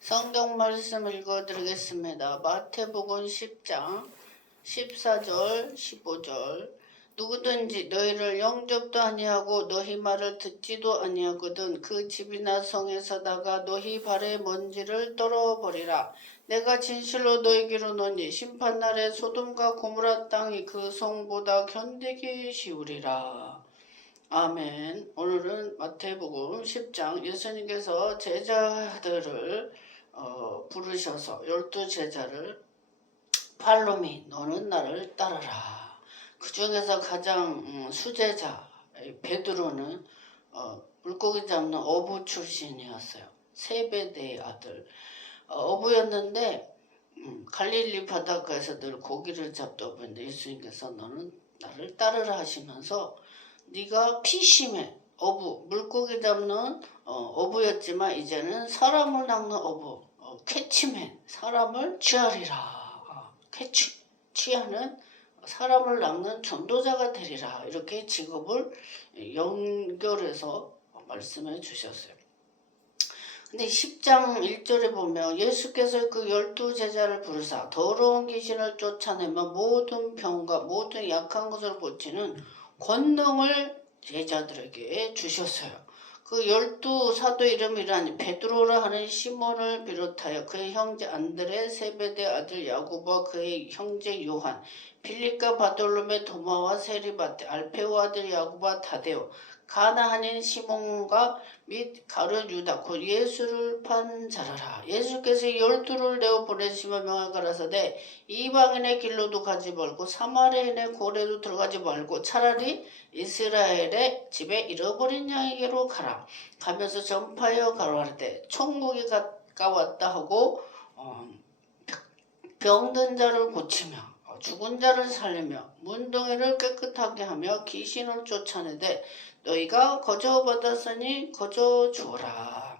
성경 말씀 읽어드리겠습니다. 마태복음 10장 14절 15절 누구든지 너희를 영접도 아니하고 너희 말을 듣지도 아니하거든 그 집이나 성에서 나가 너희 발의 먼지를 떨어버리라. 내가 진실로 너희에게로 노니 심판날에 소돔과 고모라 땅이 그 성보다 견디기 쉬우리라. 아멘. 오늘은 마태복음 10장 예수님께서 제자들을 부르셔서 12제자를 팔로미 너는 나를 따르라. 그 중에서 가장 수제자 베드로는 물고기 잡는 어부 출신이었어요. 세베대의 아들 어부였는데 갈릴리 바닷가에서 늘 고기를 잡다 보는데 예수님께서 너는 나를 따르라 하시면서 네가 피심해 어부 물고기 잡는 어부였지만 이제는 사람을 낚는 어부 캐치맨 사람을 취하리라. 취하는 사람을 낚는 전도자가 되리라. 이렇게 직업을 연결해서 말씀해 주셨어요. 근데 10장 1절에 보면 예수께서 그 12제자를 부르사 더러운 귀신을 쫓아내며 모든 병과 모든 약한 것을 고치는 권능을 제자들에게 주셨어요. 그 12사도 이름이란 베드로라 하는 시몬을 비롯하여 그의 형제 안드레, 세베대 아들 야고보와 그의 형제 요한, 빌립과 바돌로메, 도마와 세리바테, 알페오 아들 야고보와 타데오, 가나 아닌 시몬과 및 가룟 유다 곧 예수를 판 자라라. 예수께서 12를 내어 보내시며 명하여 가라사대 이방인의 길로도 가지 말고 사마리아인의 고래도 들어가지 말고 차라리 이스라엘의 집에 잃어버린 양에게로 가라. 가면서 전파하여 가라사대 천국이 가까웠다 하고 병든 자를 고치며 죽은 자를 살리며 문둥이를 깨끗하게 하며 귀신을 쫓아내되 너희가 거저 받았으니 거저 주어라.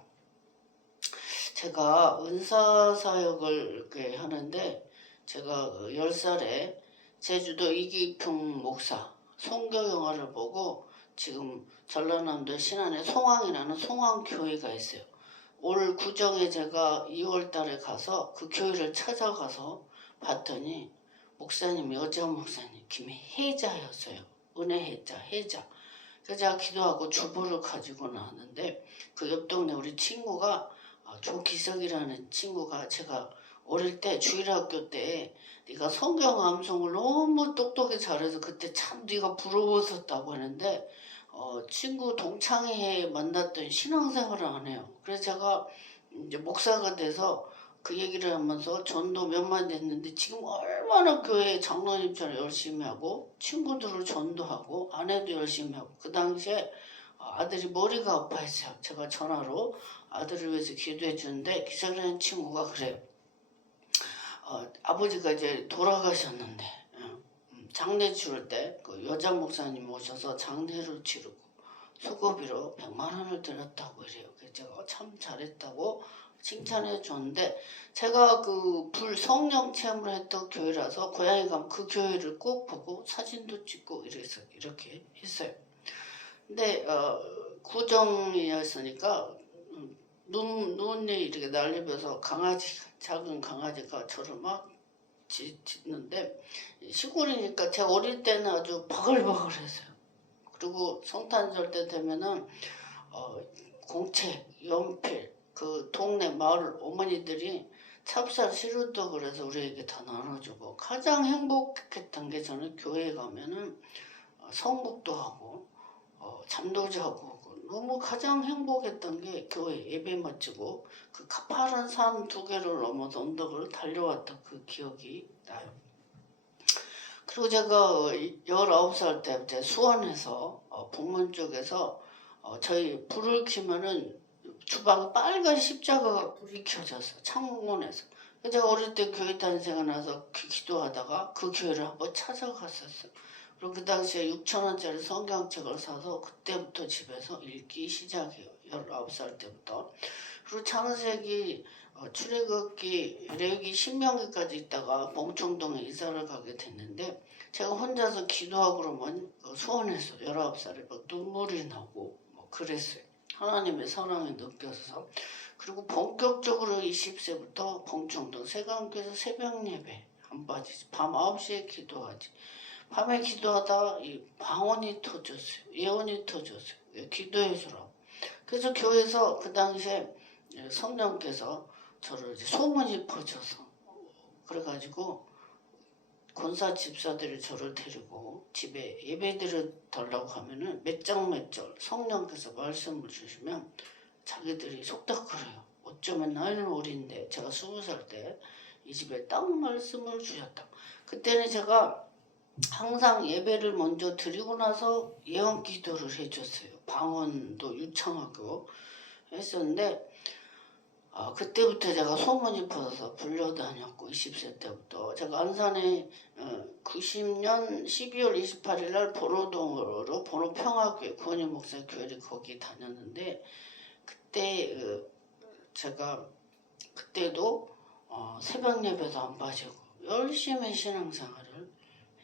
제가 은사사역을 이렇게 하는데 제가 10살에 제주도 이기평 목사 송교 영화를 보고 지금 전라남도 신안에 송황이라는 송황교회가 있어요. 올 구정에 제가 2월달에 가서 그 교회를 찾아가서 봤더니 목사님이 여자 목사님 김혜자였어요. 은혜혜자 혜자. 그래서 제가 기도하고 주보를 가지고 나왔는데 그 옆 동네 우리 친구가 조기석이라는 친구가 제가 어릴 때 주일학교 때 네가 성경 암송을 너무 똑똑히 잘해서 그때 참 네가 부러웠었다고 하는데 친구 동창회에 만났던 신앙생활을 안 해요. 그래서 제가 이제 목사가 돼서 그 얘기를 하면서 전도 몇 마디 했는데 지금 얼마나 교회 장로님처럼 열심히 하고 친구들을 전도하고 아내도 열심히 하고 그 당시에 아들이 머리가 아파했어요. 제가 전화로 아들을 위해서 기도해 주는데 기사라는 친구가 그래요. 아버지가 이제 돌아가셨는데 장례 치를 때 그 여자 목사님 오셔서 장례를 치르고 수고비로 100만 원을 드렸다고 이래요. 그래서 제가 참 잘했다고 칭찬해 줬는데 제가 그 불성령 체험을 했던 교회라서 고향에 가면 그 교회를 꼭 보고 사진도 찍고 이렇게 했어요. 근데 구정이었으니까 눈이 이렇게 날리면서 작은 강아지가 저를 막 짖는데 시골이니까 제가 어릴 때는 아주 바글바글했어요. 그리고 성탄절 때 되면은 공책, 연필, 그 동네 마을 어머니들이 찹쌀 시루떡 그래서 우리에게 다 나눠주고 가장 행복했던 게 저는 교회에 가면은 성국도 하고 잠도 자고 너무 가장 행복했던 게 교회 예배 마치고 그 가파른 산 2개를 넘어서 언덕을 달려왔던 그 기억이 나요. 그리고 제가 19살 때 수원에서 북문 쪽에서 저희 불을 켜면은 주방에 빨간 십자가가 불이 켜졌어요. 창문에서. 제가 어릴 때 교회 다닌 생각 나서 기도하다가 그 교회를 한번 찾아갔었어요. 그리고 그 당시에 6,000원짜리 성경책을 사서 그때부터 집에서 읽기 시작해요. 19살 때부터. 그리고 창세기, 출애굽기, 레위기, 신명기까지 있다가 봉청동에 이사를 가게 됐는데 제가 혼자서 기도하고 그러면 수원에서 19살에 막 눈물이 나고 그랬어요. 하나님의 사랑이 느껴져서. 그리고 본격적으로 20세부터 봉충동 세강교에서 새벽 예배 안 빠지지. 밤 9시에 기도하지. 밤에 기도하다 이 방언이 터졌어요. 예언이 터졌어요. 기도해 주라고. 그래서 교회에서 그 당시에 성령께서 저를 이제 소문이 퍼져서 그래가지고 권사 집사들이 저를 데리고 집에 예배드려 달라고 하면은 몇 장 몇 절 성령께서 말씀을 주시면 자기들이 속닥거려요. 어쩌면 나이는 어린데 제가 20살 때 이 집에 딱 말씀을 주셨다. 그때는 제가 항상 예배를 먼저 드리고 나서 예언 기도를 해줬어요. 방언도 유창하고 했었는데 그때부터 제가 소문이 퍼져서 불려다녔고 20세 때부터 제가 안산에 90년 12월 28일 날 보로동으로 보로평화교회 구원희 목사 교회를 거기 다녔는데 그때 제가 그때도 새벽 예배도 안 빠지고 열심히 신앙생활을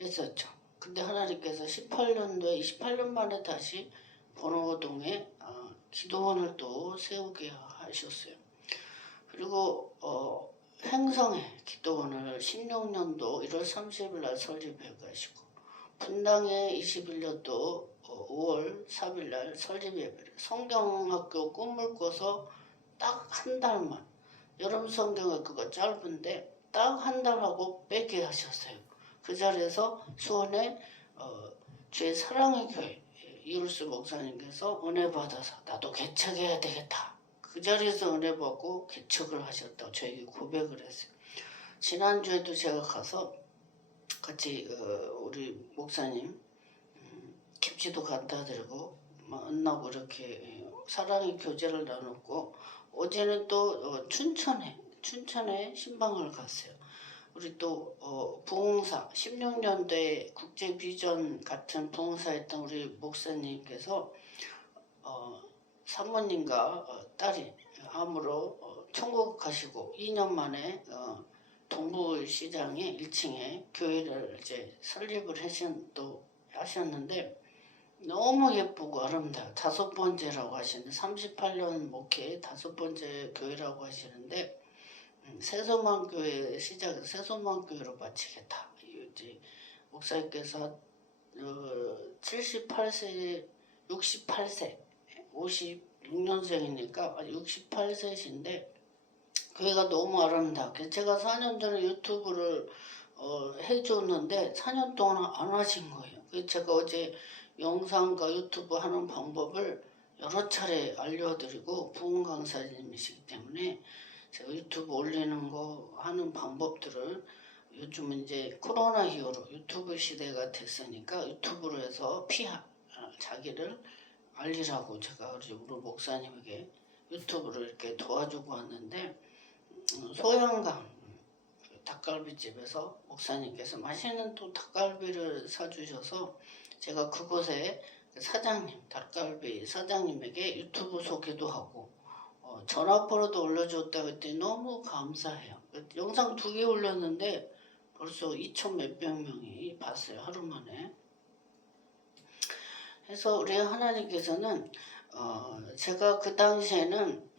했었죠. 근데 하나님께서 18년도에 28년 만에 다시 보로동에 기도원을 또 세우게 하셨어요. 그리고 횡성에 기도원을 16년도 1월 30일 날 설립해 가시고 분당에 21년도 5월 4일 날 설립 예배를 성경학교 꿈을 꿔서 딱 한 달만 여름 성경학교가 짧은데 딱 한 달 하고 빼게 하셨어요. 그 자리에서 수원에 주의 사랑의 교회 이루스 목사님께서 은혜 받아서 나도 개척해야 되겠다. 그 자리에서 은혜 받고 개척을 하셨다고 저에게 고백을 했어요. 지난주에도 제가 가서 같이 우리 목사님 김치도 갖다 드리고 만나고 이렇게 사랑의 교제를 나눴고 어제는 또 춘천에 신방을 갔어요. 우리 또 부흥사 16년도에 국제 비전 같은 부흥사했던 우리 목사님께서 사모님과 딸이 암으로 천국 가시고 2년 만에 동부시장에 1층에 교회를 이제 설립을 하셨는데 너무 예쁘고 아름다워. 5번째라고 하시는데 38년 목회 5번째 교회라고 하시는데 새소망교회 시작해서 새소망교회로 마치겠다. 이제 목사님께서 78세 68세 56년생이니까 68세신데 교회가 너무 아름다워. 제가 4년 전에 유튜브를 해줬는데 4년 동안 안 하신 거예요. 그래서 제가 어제 영상과 유튜브 하는 방법을 여러 차례 알려드리고 부흥 강사님이시기 때문에 제가 유튜브 올리는 거 하는 방법들을 요즘은 이제 코로나 이후로 유튜브 시대가 됐으니까 유튜브로 해서 자기를 알리라고 제가 우리 목사님에게 유튜브를 이렇게 도와주고 왔는데 소양강 닭갈비집에서 목사님께서 맛있는 또 닭갈비를 사주셔서 제가 그곳에 사장님 닭갈비 사장님에게 유튜브 소개도 하고 전화번호도 올려줬다고 했더니 너무 감사해요. 영상 2개 올렸는데 벌써 2천 몇백 명이 봤어요. 하루 만에. 그래서 우리 하나님께서는 제가 그 당시에는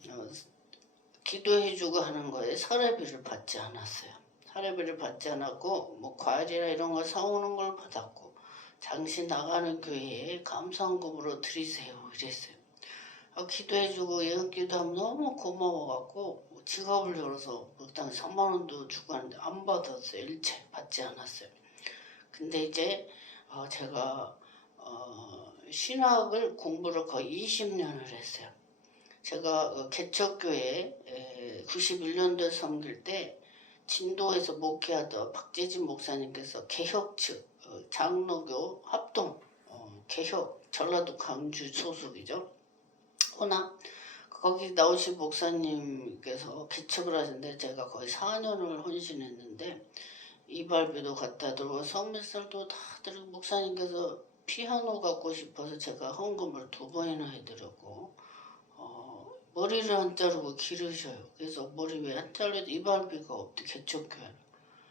기도해주고 하는 거에 사례비를 받지 않았어요. 사례비를 받지 않았고 뭐 과일이나 이런 거 사오는 걸 받았고 장시 나가는 교회에 감사헌금으로 드리세요 이랬어요. 기도해주고 예언기도 하면 너무 고마워갖고 지갑을 열어서 그 당시 3만 원도 주고 하는데 안 받았어요. 일체 받지 않았어요. 근데 이제 제가 신학을 공부를 거의 20년을 했어요. 제가 개척교회 91년도에 섬길 때 진도에서 목회하던 박재진 목사님께서 개혁 측 장로교 합동 개혁 전라도 강주 소속이죠. 호남 거기 나오신 목사님께서 개척을 하셨는데 제가 거의 4년을 헌신했는데 이발비도 갖다 들고 성밀살도 다 들고 목사님께서 피아노 갖고 싶어서 제가 헌금을 2번이나 해드렸고 머리를 안 자르고 기르셔요. 그래서 머리 왜 안 잘라도 이발비가 없대 개척교회.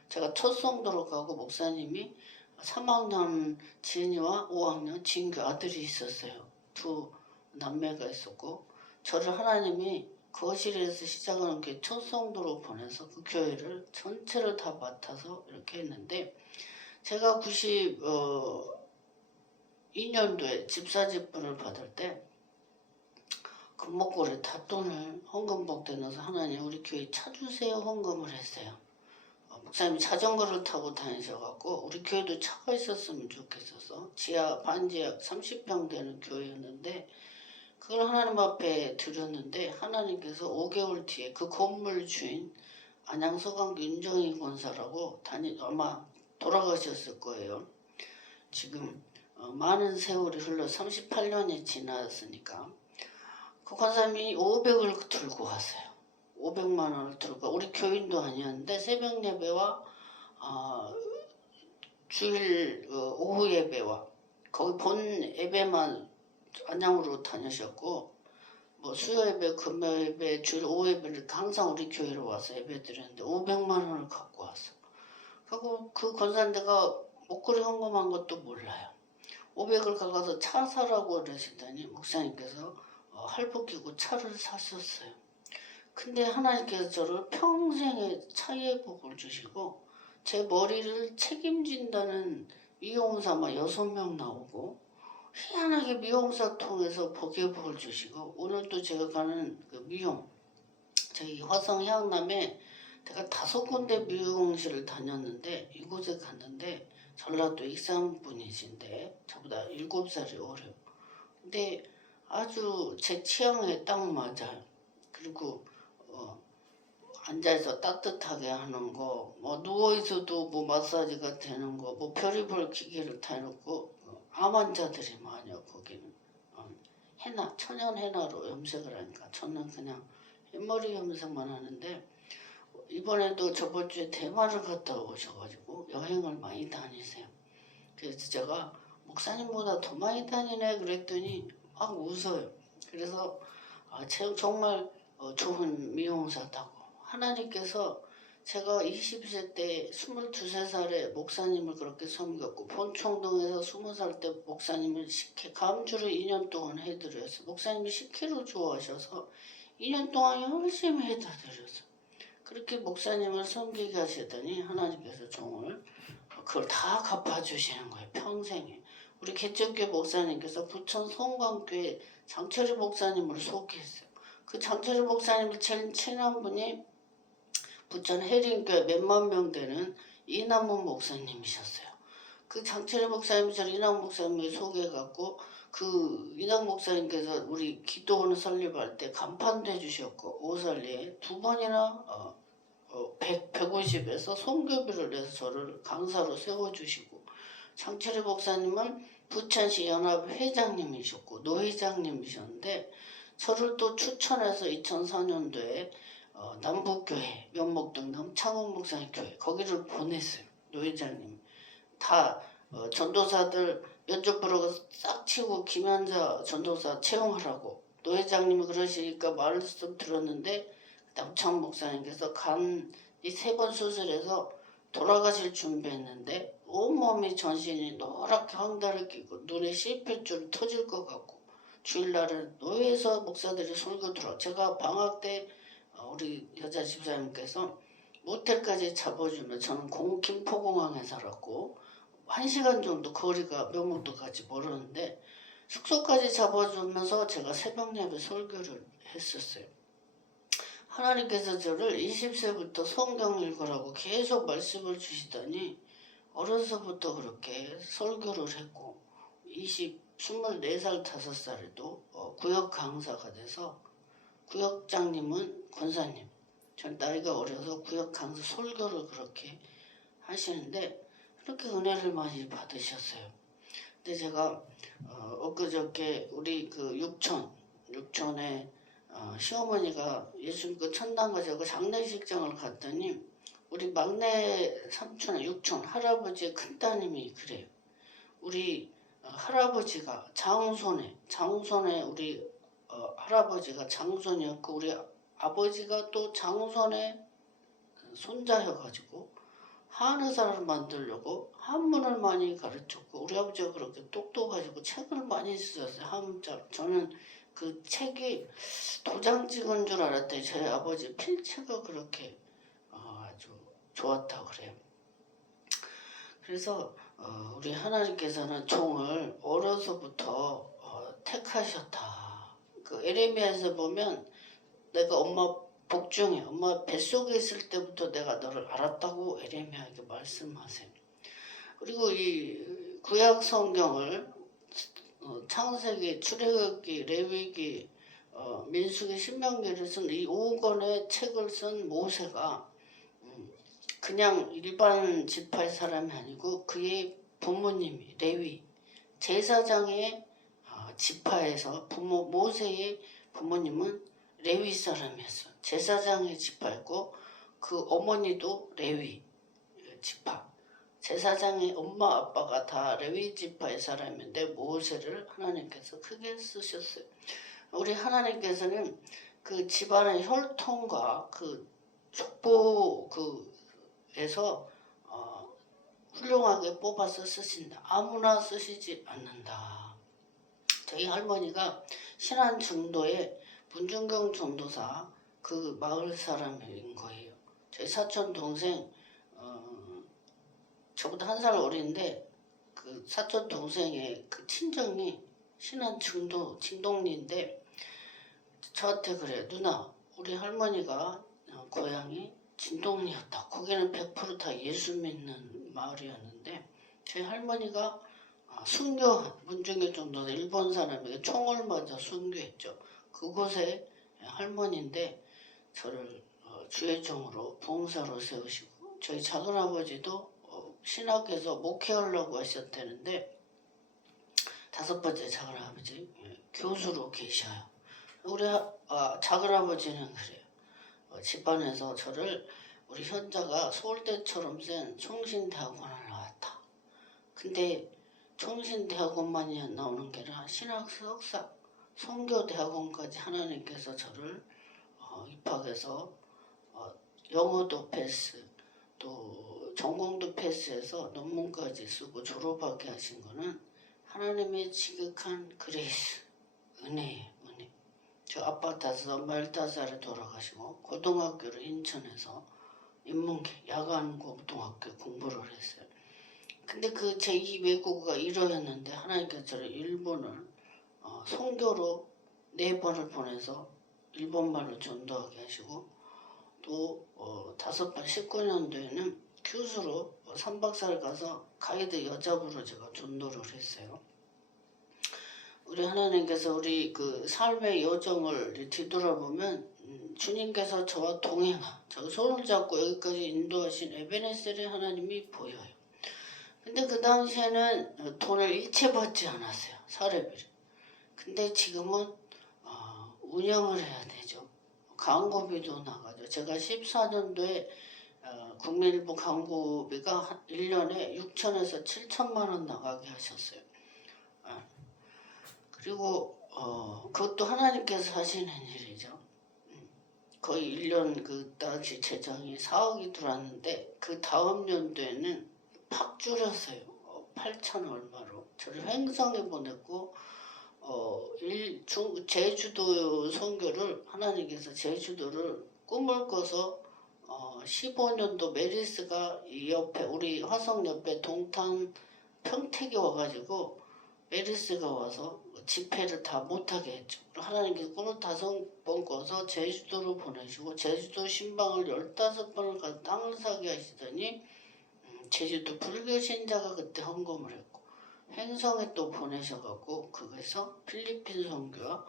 제가 첫 성도로 가고 목사님이 3학년 진이와 5학년 진규 아들이 있었어요. 2 남매가 있었고 저를 하나님이 거실에서 시작하는 게 초성도로 보내서 그 교회를 전체를 다 맡아서 이렇게 했는데 제가 92년도에 집사직분을 받을 때 금목걸이 다 돈을 헌금복대에 넣어서 하나님 우리 교회 차주세요 헌금을 했어요. 목사님이 자전거를 타고 다니셔갖고 우리 교회도 차가 있었으면 좋겠어서 지하 반지하 30평 되는 교회였는데 그걸 하나님 앞에 드렸는데 하나님께서 5개월 뒤에 그 건물 주인 안양서강 윤정희 권사라고 아마 돌아가셨을 거예요. 지금 많은 세월이 흘러 38년이 지났으니까 그 권사님이 500을 들고 왔어요. 500만 원을 들고 우리 교인도 아니었는데 새벽 예배와 주일 오후 예배와 거기 본 예배만 안양으로 다니셨고 뭐 수요 예배, 금요 예배, 주일 오후 예배를 항상 우리 교회로 와서 예배 드렸는데 500만 원을 갖고 왔어. 그리고 그 권사님가 목걸이 헌금한 것도 몰라요. 500을 가서 차 사라고 그러시더니 목사님께서 할부 끼고 차를 사셨어요. 근데 하나님께서 저를 평생의 차의 복을 주시고 제 머리를 책임진다는 미용사만 6명 나오고 희한하게 미용사 통해서 복의 복을 주시고 오늘도 제가 가는 그 미용 저희 화성 향남에 제가 5군데 미용실을 다녔는데 이곳에 갔는데 전라도 익산 분이신데 저보다 7살이 어려요. 근데 아주 제 취향에 딱 맞아요. 그리고 앉아서 따뜻하게 하는 거, 뭐 누워있어도 뭐 마사지가 되는 거, 뭐 별의별 기계를 다 해놓고 암 환자들이 많아요. 거기는 해나, 천연 해나로 염색을 하니까 저는 그냥 흰머리 염색만 하는데 이번에도 저번 주에 대만을 갔다 오셔가지고 여행을 많이 다니세요. 그래서 제가 목사님보다 더 많이 다니네 그랬더니 막 웃어요. 그래서 정말 좋은 미용사다고. 하나님께서 제가 20세 때 22살에 목사님을 그렇게 섬겼고 본청동에서 20살 때 목사님을 감주를 2년 동안 해드렸어요. 목사님이 식혜를 좋아하셔서 2년 동안 열심히 해다 드렸어요. 그렇게 목사님을 섬기게 하시더니 하나님께서 종을 그걸 다 갚아주시는 거예요. 평생에. 우리 개척교회 목사님께서 부천 송광교회 장철희 목사님을 소개했어요. 그 장철희 목사님을 제일 친한 분이 부천 해림교회 몇만 명 되는 이남문 목사님이셨어요. 그 장철희 목사님이 저를 이남문 목사님을 소개해갖고 그 이남문 목사님께서 우리 기도원 설립할 때 간판도 해주셨고 오설리에 2번이나 150에서 선교비를 내서 저를 강사로 세워주시고 장철희 목사님은 부천시 연합 회장님이셨고 노회장님이셨는데 저를 또 추천해서 2004년도에 남북교회 면목동 남창원 목사님 교회 거기를 보냈어요. 노회장님 다 전도사들 면접 보러 싹 치고 김현자 전도사 채용하라고 노회장님이 그러시니까 말씀 들었는데 남창원 목사님께서 간이 3번 수술해서 돌아가실 준비했는데 온몸이 전신이 노랗게 황달을 끼고 눈에 실핏줄 터질 것 같고 주일날은 노예에서 목사들이 설교 들어 제가 방학 때 우리 여자 집사님께서 모텔까지 잡아주면 저는 김포공항에 살았고 1시간 정도 거리가 명목도까지 멀었는데 숙소까지 잡아주면서 제가 새벽 예배 설교를 했었어요. 하나님께서 저를 20세부터 성경 읽으라고 계속 말씀을 주시더니 어려서부터 그렇게 설교를 했고 24살 5살에도 구역 강사가 돼서 구역장님은 권사님 전 나이가 어려서 구역 강사 설교를 그렇게 하시는데 그렇게 은혜를 많이 받으셨어요. 근데 제가 엊그저께 우리 그 육촌에 시어머니가 예수 믿고 천당 가자고 장례식장을 갔더니 우리 막내 삼촌, 육촌, 할아버지의 큰따님이 그래요. 우리 할아버지가 장손에 우리 할아버지가 장손이었고 우리 아버지가 또 장손의 손자여가지고 한의사를 만들려고 한문을 많이 가르쳤고 우리 아버지가 그렇게 똑똑하시고 책을 많이 쓰셨어요. 한문자로. 저는 그 책이 도장 찍은 줄 알았더니 저희 아버지 필체가 그렇게 아주 좋았다고 그래요. 그래서 우리 하나님께서는 종을 어려서부터 택하셨다. 그 에레미야에서 보면 내가 엄마 복중에 엄마 뱃속에 있을 때부터 내가 너를 알았다고 에레미야에게 말씀하세요. 그리고 이 구약 성경을 창세기, 출애굽기, 레위기, 민수기, 신명기를 쓴 이 5권의 책을 쓴 모세가 그냥 일반 지파의 사람이 아니고 그의 부모님이 레위 제사장의 지파에서 모세의 부모님은 레위 사람이었어요. 제사장의 지파였고 그 어머니도 레위 지파. 제사장의 엄마 아빠가 다 레위 지파의 사람인데 모세를 하나님께서 크게 쓰셨어요. 우리 하나님께서는 그 집안의 혈통과 그 족보 에서 훌륭하게 뽑아서 쓰신다. 아무나 쓰시지 않는다. 저희 할머니가 신안 중도의 문중경 전도사 그 마을 사람인 거예요. 저희 사촌 동생 저보다 한 살 어린데 그 사촌 동생의 그 친정이 신안 중도 진동리인데 저한테 그래. 누나 우리 할머니가 고향이 진동리였다. 거기는 100% 다 예수 믿는 마을이었는데 저희 할머니가 순교한 문중교 정도는 일본 사람에게 총을 맞아 순교했죠. 그곳에 할머니인데 저를 주의 종으로 부흥사로 세우시고 저희 작은아버지도 신학에서 목회하려고 하셨다는데 5번째 작은아버지 교수로 계셔요. 우리 작은아버지는 그래요. 집안에서 저를 우리 현자가 서울대처럼 센 총신대학원을 나왔다. 근데 총신대학원만이 나오는 게 아니라 신학 석사, 선교대학원까지 하나님께서 저를 입학해서 영어도 패스, 또 전공도 패스해서 논문까지 쓰고 졸업하게 하신 거는 하나님의 지극한 그레이스, 은혜예요. 저 아빠 5, 엄마 15살에 돌아가시고 고등학교를 인천에서 인문계 야간 고등학교 공부를 했어요. 근데 그 제2 외국어가 1어였는데 하나님께서 저를 일본을 선교로 4번을 보내서 일본말로 전도하게 하시고 또 5번 19년도에는 교수로 3박 4일 가서 가이드 여자부로 제가 전도를 했어요. 우리 하나님께서 우리 그 삶의 여정을 뒤돌아보면 주님께서 저와 저와 손을 잡고 여기까지 인도하신 에베네셀의 하나님이 보여요. 근데 그 당시에는 돈을 일체 받지 않았어요. 사례비를. 근데 지금은 운영을 해야 되죠. 광고비도 나가죠. 제가 14년도에 국민일보 광고비가 1년에 6천에서 7천만 원 나가게 하셨어요. 그리고 그것도 하나님께서 하시는 일이죠. 거의 1년 그 당시 재정이 4억이 들어왔는데 그 다음 연도에는 팍 줄였어요. 8천 얼마로 저를 횡성에 보냈고 제주도 선교를 하나님께서 제주도를 꿈을 꿔서 15년도 메리스가 이 옆에 우리 화성 옆에 동탄 평택에 와가지고 메리스가 와서 집회를 다 못하게 했죠. 하나님께서 꿈을 5번 꿔서 제주도로 보내시고 제주도 신방을 15번을 가서 땅을 사게 하시더니 제주도 불교 신자가 그때 헌금을 했고 횡성에 또 보내셔갖고 거기서 필리핀 선교와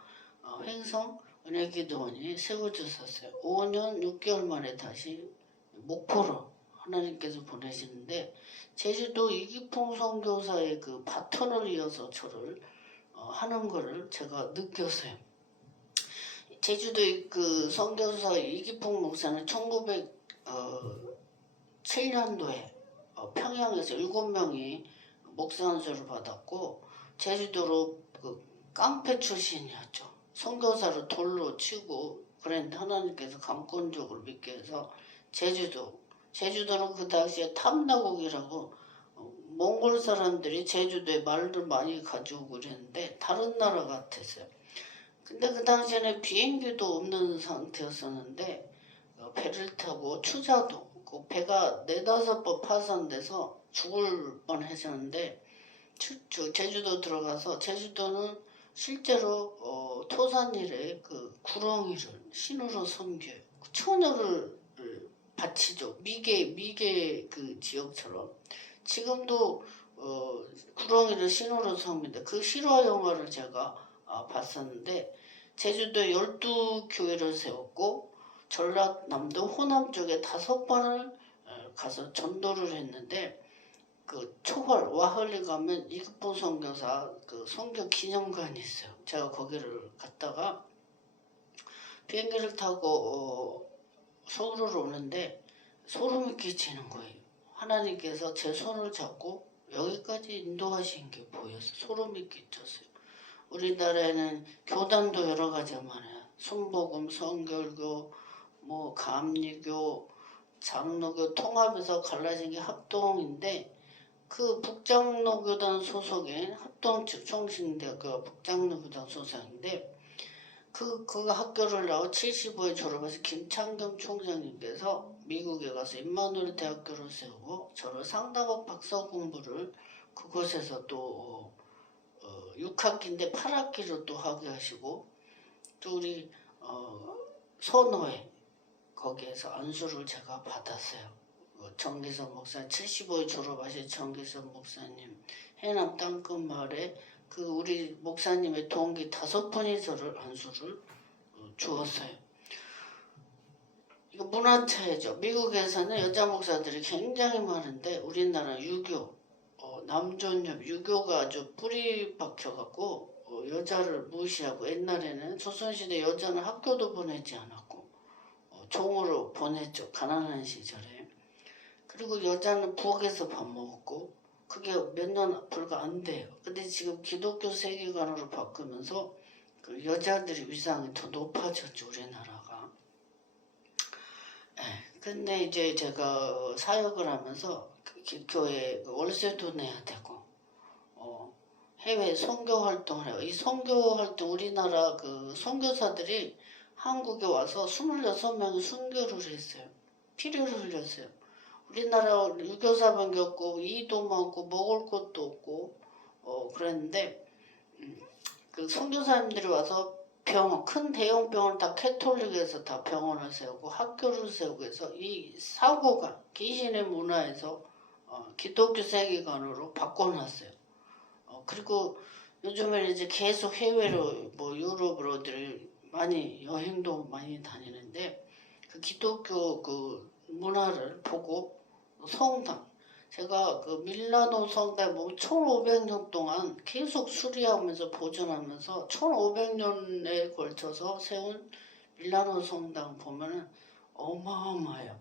횡성 은혜기도원이 세워졌었어요. 5년 6개월 만에 다시 목포로 하나님께서 보내시는데 제주도 이기풍 선교사의 그 바톤을 이어서 저를 하는 거를 제가 느꼈어요. 제주도 그 선교사 이기풍 목사는 1907년도에 평양에서 7명이 목사 안수를 받았고 제주도로 그 깡패 출신이었죠. 선교사를 돌로 치고 그랬는데 하나님께서 감권적으로 믿게 해서 제주도는 그 당시에 탐나국이라고 몽골 사람들이 제주도에 말을 많이 가져오고 그랬는데 다른 나라 같았어요. 근데 그 당시에는 비행기도 없는 상태였었는데 배를 타고 추자도 그 배가 4-5번 파손돼서 죽을 뻔했었는데 제주도 들어가서 제주도는 실제로 토산일에 그 구렁이를 신으로 섬겨요. 그 처녀를 바치죠. 미개 그 지역처럼 지금도 구렁이를 신으로 섬긴다. 그 실화 영화를 제가 봤었는데 제주도에 12교회를 세웠고 전라남도 호남 쪽에 5번을 가서 전도를 했는데 그 초월 와헐리 가면 이급보 선교사 그 선교 기념관이 있어요. 제가 거기를 갔다가 비행기를 타고 서울으로 오는데 소름이 끼치는 거예요. 하나님께서 제 손을 잡고 여기까지 인도하신 게 보여서 소름이 끼쳤어요. 우리나라에는 교단도 여러 가지가 많아요. 순복음, 성결교, 뭐 감리교, 장로교 통합해서 갈라진 게 합동인데 그 북장로교단 소속인 합동청신대학교가 북장로교단 소속인데 그 학교를 나와 75에 졸업해서 김창경 총장님께서 미국에 가서 임마누엘 대학교를 세우고 저를 상담학 박사 공부를 그곳에서 또 6학기인데 8학기로 또 하게 하시고 또 우리 선호회 거기에서 안수를 제가 받았어요. 정기선 목사님 75에 졸업하신 정기선 목사님 해남 땅끝 마을에 그 우리 목사님의 동기 5분이 저를 안수를 주었어요. 이거 문화차이죠. 미국에서는 여자 목사들이 굉장히 많은데 우리나라 유교, 남존엽 유교가 아주 뿌리 박혀갖고 여자를 무시하고 옛날에는 조선시대 여자는 학교도 보내지 않았고 종으로 보냈죠. 가난한 시절에. 그리고 여자는 부엌에서 밥 먹었고 그게 몇 년 불과 안 돼요. 근데 지금 기독교 세계관으로 바꾸면서 그 여자들의 위상이 더 높아졌죠. 우리나라가. 근데 이제 제가 사역을 하면서 교회 월세도 내야 되고 해외 선교 활동을 해요. 이 선교 활동 우리나라 그 선교사들이 한국에 와서 26명이 순교를 했어요. 피를 흘렸어요. 우리나라 유교사만 겪고 이도 많고 먹을 것도 없고 그랬는데 그 선교사님들이 와서 병원 큰 대형 병원 다 캐톨릭에서 다 병원을 세우고 학교를 세우고 해서 이 사고가 귀신의 문화에서 기독교 세계관으로 바꿔놨어요. 그리고 요즘에는 이제 계속 해외로 뭐 유럽으로 어디를 많이 여행도 많이 다니는데 그 기독교 그 문화를 보고 성당 제가 그 밀라노 성당 뭐 1500년 동안 계속 수리하면서 보존하면서 1500년에 걸쳐서 세운 밀라노 성당 보면은 어마어마해요.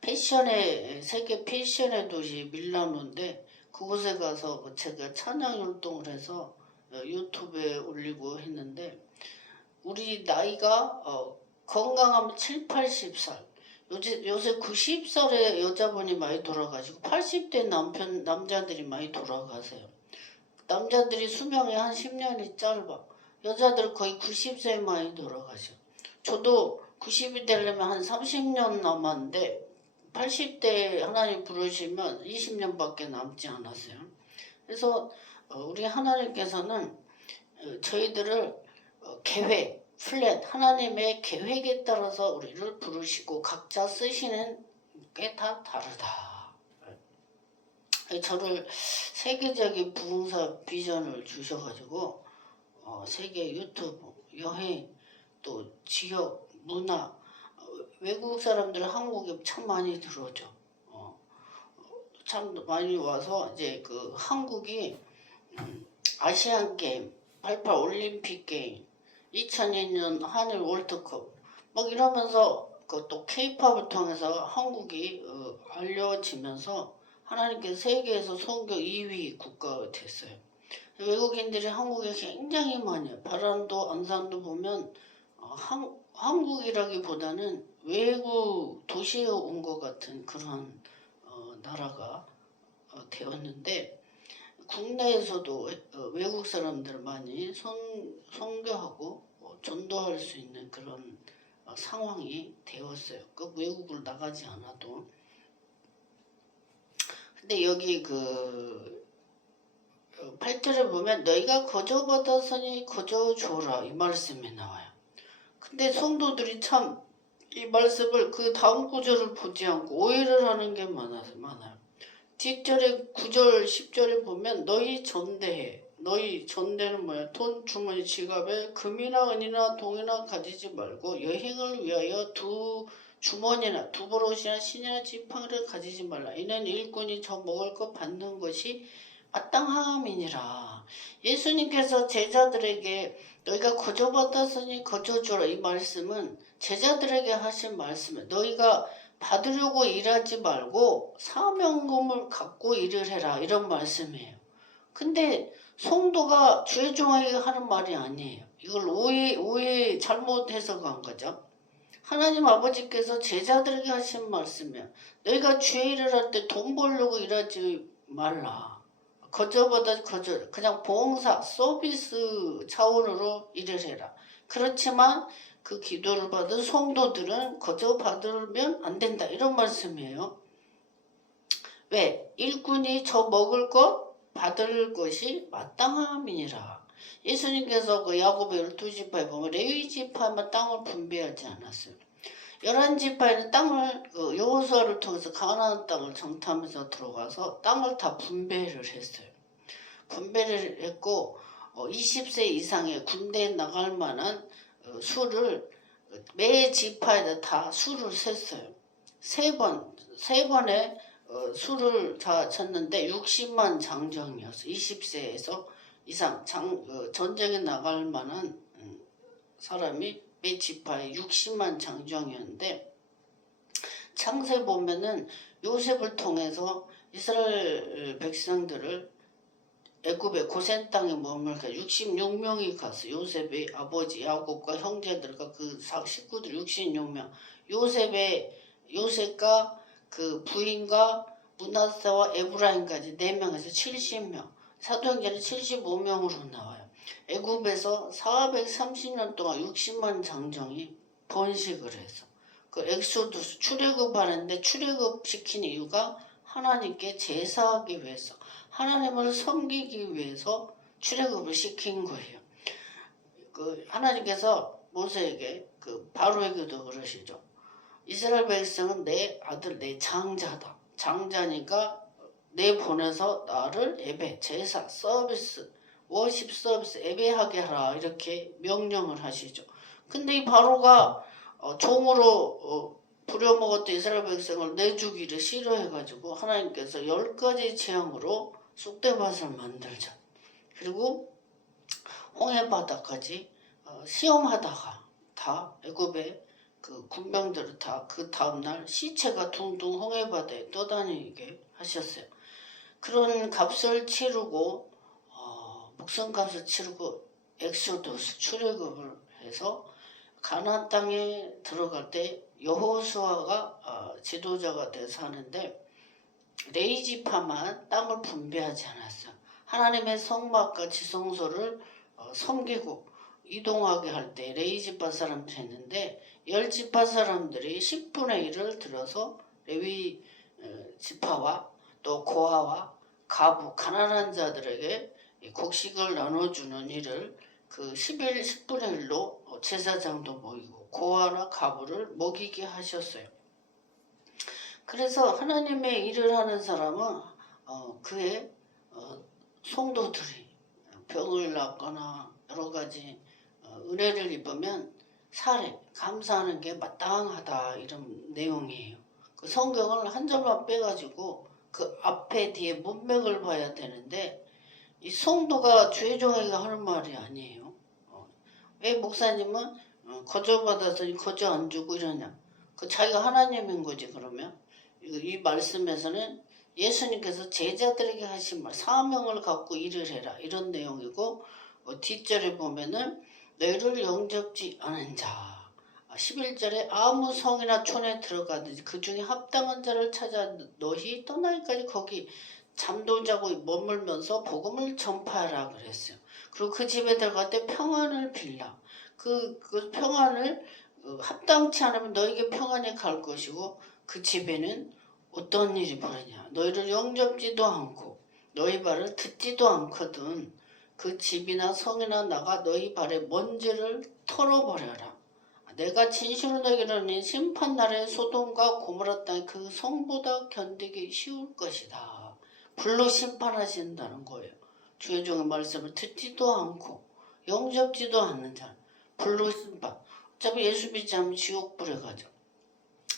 패션의 세계 패션의 도시 밀라노인데 그곳에 가서 제가 찬양 활동을 해서 유튜브에 올리고 했는데 우리 나이가 건강하면 7, 80살 요새 90살의 여자분이 많이 돌아가시고 80대 남자들이 많이 돌아가세요. 남자들이 수명이 한 10년이 짧아. 여자들 거의 90세 많이 돌아가셔. 저도 90이 되려면 한 30년 남았는데 80대 하나님 부르시면 20년밖에 남지 않았어요. 그래서 우리 하나님께서는 저희들을 계획, 플랜, 하나님의 계획에 따라서 우리를 부르시고 각자 쓰시는 게 다 다르다. 저를 세계적인 부흥사 비전을 주셔가지고 세계 유튜브, 여행, 또 지역, 문화 외국 사람들은 한국에 참 많이 들어오죠. 참 많이 와서 이제 그 한국이 아시안 게임, 88 올림픽 게임, 2002년 한일 월드컵 막 이러면서 그 또 케이팝을 통해서 한국이 알려지면서 하나님께서 세계에서 선교 2위 국가가 됐어요. 외국인들이 한국에 굉장히 많이 와요. 바란도, 안산도 보면 한국이라기보다는 외국 도시에 온 것 같은 그런 나라가 되었는데 국내에서도 외국 사람들 많이 선교하고 전도할 수 있는 그런 상황이 되었어요. 그 외국을 나가지 않아도. 근데 여기 그 8절에 보면 너희가 거저 받았으니 거저 줘라 이 말씀이 나와요. 근데 성도들이 참 이 말씀을 그 다음 구절을 보지 않고 오해를 하는 게 많아요. 뒷절에 9절 10절에 보면 너희 전대해. 너희 전대는 뭐야? 돈 주머니 지갑에 금이나 은이나 동이나 가지지 말고 여행을 위하여 두 주머니나 두 보롯이나 신이나 지팡이를 가지지 말라. 이는 일꾼이 저 먹을 것 받는 것이 마땅함이니라. 예수님께서 제자들에게 너희가 거저 받았으니 거저 주라 이 말씀은 제자들에게 하신 말씀이에요. 너희가 받으려고 일하지 말고 사명감을 갖고 일을 해라 이런 말씀이에요. 근데 성도가 주의 종에게 하는 말이 아니에요. 이걸 오해 잘못 해석한 거죠. 하나님 아버지께서 제자들에게 하신 말씀이에요. 너희가 주의 일을 할 때 돈 벌려고 일하지 말라. 거저보다 거저 그냥 봉사 서비스 차원으로 일을 해라. 그렇지만 그 기도를 받은 성도들은 거저 받으면 안 된다 이런 말씀이에요. 왜? 일꾼이 저 먹을 것 받을 것이 마땅함이니라. 예수님께서 그 야고보 12지파에 보면 레위 지파만 땅을 분배하지 않았어요. 11지파에는 땅을 여호수아를 통해서 가나안 땅을 정탐해서 들어가서 땅을 다 분배를 했어요. 분배를 했고 20세 이상의 군대에 나갈 만한 수를 매 지파에다 다 수를 셌어요. 세 번에 수를 다 쳤는데 60만 장정이었어. 20세에서 이상 전쟁에 나갈 만한 사람이 매 지파에 60만 장정이었는데 창세 보면은 요셉을 통해서 이스라엘 백성들을 애굽의 고센 땅에 머물게 66명이 갔어. 요셉의 아버지 야곱과 형제들과 그 식구들 66명. 요셉과 그 부인과 므낫세와 에브라임까지 4명에서 70명. 사도행전은 75명으로 나와요. 애굽에서 430년 동안 60만 장정이 번식을 해서 그 엑소두스 출애굽하는데 출애굽시킨 이유가 하나님께 제사하기 위해서 하나님을 섬기기 위해서 출애굽을 시킨 거예요. 그 하나님께서 모세에게 그 바로에게도 그러시죠. 이스라엘 백성은 내 아들 내 장자다. 장자니까 내 보내서 나를 예배, 제사, 서비스, 워십 서비스 예배하게 하라 이렇게 명령을 하시죠. 근데 이 바로가 종으로 부려먹었던 이스라엘 백성을 내주기를 싫어해가지고 하나님께서 10가지 재앙으로 쑥대밭을 만들자. 그리고 홍해바다까지 시험하다가 다 애굽의 그 군병들을 다 그 다음날 시체가 둥둥 홍해바다에 떠다니게 하셨어요. 그런 값을 치르고 목숨값을 치르고 엑소더스 출애굽을 해서 가나안 땅에 들어갈 때 여호수아가 지도자가 돼서 하는데 레위 지파만 땅을 분배하지 않았어. 하나님의 성막과 지성소를 섬기고 이동하게 할 때 레위 지파 사람들이 했는데 10지파 사람들이 10분의 1을 들어서 레위 지파와 또 고아와 가부 가난한 자들에게 곡식을 나눠주는 일을 그 10분의 1로 제사장도 모이고 고아나 가부를 먹이게 하셨어요. 그래서 하나님의 일을 하는 사람은 그의 성도들이 병을 낫거나 여러 가지 은혜를 입으면 사례, 감사하는 게 마땅하다 이런 내용이에요. 그 성경을 한 절만 빼가지고 그 앞에 뒤에 문맥을 봐야 되는데 이 성도가 주의 종에게 하는 말이 아니에요. 왜 목사님은 거저 받았더니 거저 안 주고 이러냐? 그 자기가 하나님인 거지 그러면? 이 말씀에서는 예수님께서 제자들에게 하신 말 사명을 갖고 일을 해라 이런 내용이고 뒷절에 보면은 너희를 영접지 않은 자 11절에 아무 성이나 촌에 들어가든지 그 중에 합당한 자를 찾아 너희 떠나기까지 거기 잠도 자고 머물면서 복음을 전파하라 그랬어요. 그리고 그 집에 들어갈 때 평안을 빌라. 그 평안을 합당치 않으면 너에게 평안이 갈 것이고 그 집에는 어떤 일이 벌어지냐. 너희를 영접지도 않고 너희 말을 듣지도 않거든. 그 집이나 성이나 나가 너희 발에 먼지를 털어버려라. 내가 진실로 너희에게 이르노니 심판날에 소돔과 고모라 땅이 그 성보다 견디기 쉬울 것이다. 불로 심판하신다는 거예요. 주의 종의 말씀을 듣지도 않고 영접지도 않는 자 불로 심판. 어차피 예수 믿지 않으면 지옥불에 가죠.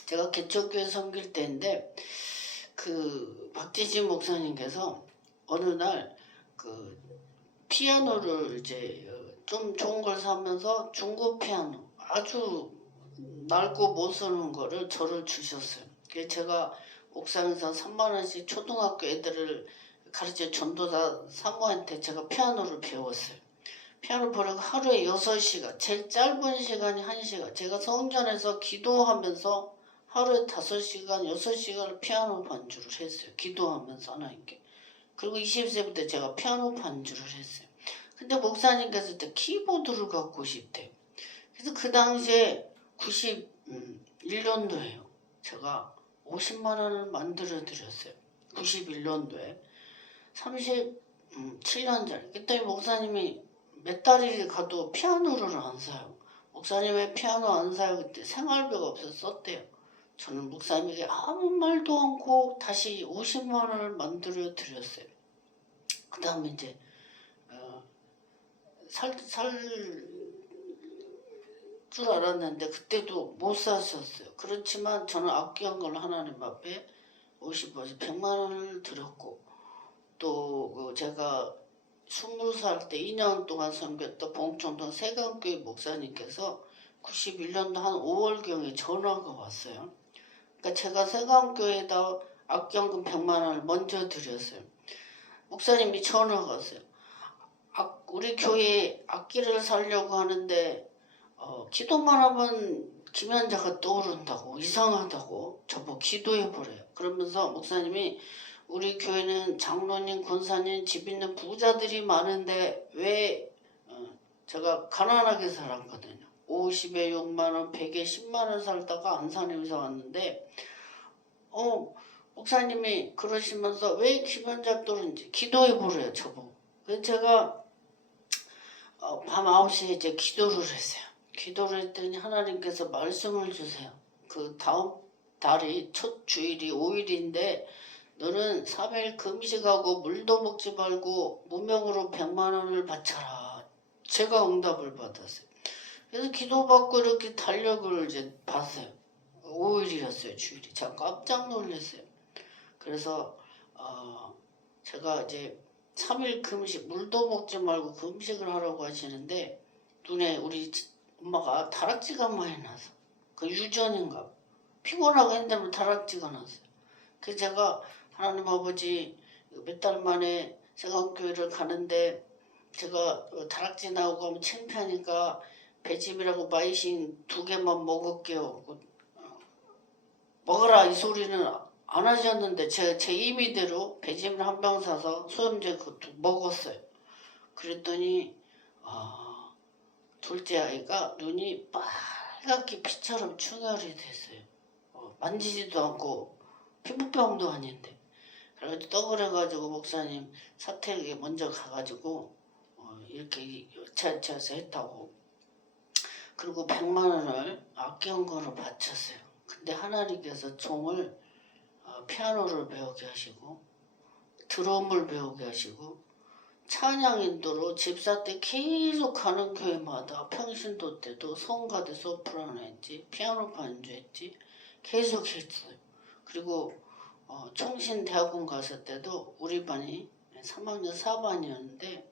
제가 개척교회 섬길 때인데 그 박지진 목사님께서 어느 날 그 피아노를 이제 좀 좋은 걸 사면서 중고 피아노 아주 낡고 못 쓰는 거를 저를 주셨어요. 그래서 제가 옥상에서 3만 원씩 초등학교 애들을 가르쳐 전도사 사모한테 제가 피아노를 배웠어요. 피아노 배우고 하루에 6시간, 제일 짧은 시간이 1시간. 제가 성전에서 기도하면서 하루에 5시간, 6시간을 피아노 반주를 했어요. 기도하면서 하나님께. 그리고 20세부터 제가 피아노 반주를 했어요. 근데 목사님께서 그때 키보드를 갖고 싶대요. 그래서 그 당시에 91년도에요. 제가 50만 원을 만들어 드렸어요. 91년도에. 37년 전에. 그때 목사님이 몇 달이 가도 피아노를 안 사요. 목사님 왜 피아노 안 사요? 그때 생활비가 없어서 썼대요. 저는 목사님에게 아무 말도 않고 다시 50만 원을 만들어 드렸어요. 그 다음에 이제 살 줄 알았는데 그때도 못 사셨어요. 그렇지만 저는 아끼한 걸 하나님 앞에 50원, 100만 원을 드렸고 또 제가 20살 때 2년 동안 섬겼던 봉천동 세강교회 목사님께서 91년도 한 5월경에 전화가 왔어요. 그러니까 제가 세강교회에다 악기연금 100만 원을 먼저 드렸어요. 목사님이 전화가 왔어요. 우리 교회 악기를 사려고 하는데 기도만 하면 김연자가 떠오른다고 이상하다고 저보고 기도해보래요. 그러면서 목사님이 우리 교회는 장로님, 권사님, 집 있는 부자들이 많은데 왜 제가 가난하게 살았거든요. 50에 6만원, 100에 10만원 살다가 안산에서 왔는데 목사님이 그러시면서 왜 김연자 떠오른지 기도해보래요. 저보고. 그래서 제가 밤 9시에 이제 기도를 했어요. 기도를 했더니 하나님께서 말씀을 주세요. 그 다음 달이 첫 주일이 5일인데 너는 3일 금식하고 물도 먹지 말고 무명으로 100만 원을 바쳐라. 제가 응답을 받았어요. 그래서 기도받고 이렇게 달력을 이제 봤어요. 5일이었어요. 주일이. 제가 깜짝 놀랐어요. 그래서 제가 이제 3일 금식, 물도 먹지 말고 금식을 하라고 하시는데 눈에 우리 엄마가 다락지가 많이 나서 그 유전인가 피곤하고 힘들면 다락지가 났어요. 그래서 제가 하나님 아버지 몇 달 만에 세강교회를 가는데 제가 다락지 나오고 하면 창피하니까 배즙이라고 마이신 2개만 먹을게요. 먹어라 이 소리는 안 하셨는데 제 임의대로 배즙을 한 병 사서 소염제 그것도 먹었어요. 그랬더니 둘째 아이가 눈이 빨갛게 피처럼 충혈이 됐어요. 만지지도 않고 피부병도 아닌데. 그래가지고 떠그래가지고 목사님 사택에 먼저 가가지고 이렇게 여차여차해서 했다고. 그리고 100만 원을 아껴온 거로 바쳤어요. 근데 하나님께서 종을 피아노를 배우게 하시고 드럼을 배우게 하시고 찬양 인도로 집사 때 계속 가는 교회마다 평신도 때도 성가대 소프라노 했지 피아노 반주했지 계속 했어요. 그리고 청신대학원 갔을 때도 우리 반이 3학년 4반이었는데